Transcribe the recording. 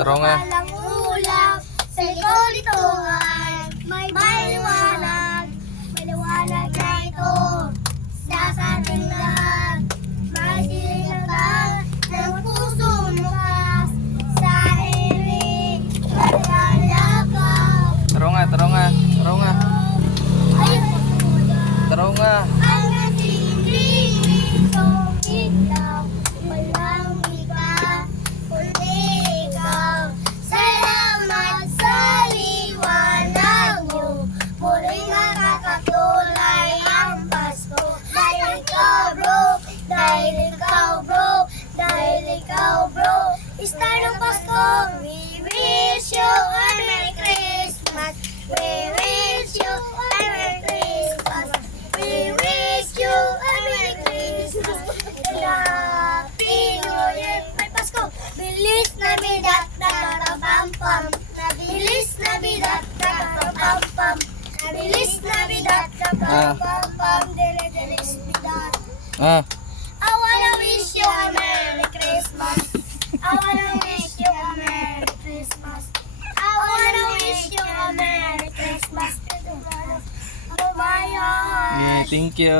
Taro nga. Walang ulap sa likod-likuan. May liwanag. May liwanag na ito. Sa ating lahat. May silingan ng pusong bukas. Sa iring paglalakap. Taro nga, taro nga. Taro nga. Ayun. Taro nga. Ang ating lingkong ikaw, walang iba, kundi ikaw. Salamat sa liwanag mo, muling makakatulay ang Pasko. Dahil ikaw bro, dahil ikaw bro, dahil ikaw bro, Star ng Pasko. We wish you a Merry Christmas. We wish you a Merry Christmas. We wish you a Merry Christmas and a Happy New Year. May Pasko. Bilis na bidat, nagkakapampam. Bilis na bidat, nagkakapampam. Bilis na bidat, nagkakapampam. Dele-delis bidat. Ah. I wanna wish you a Merry Christmas. I wanna wish you a Merry Christmas. I wanna wish you a Merry Christmas. Oh my God. Yeah, thank you.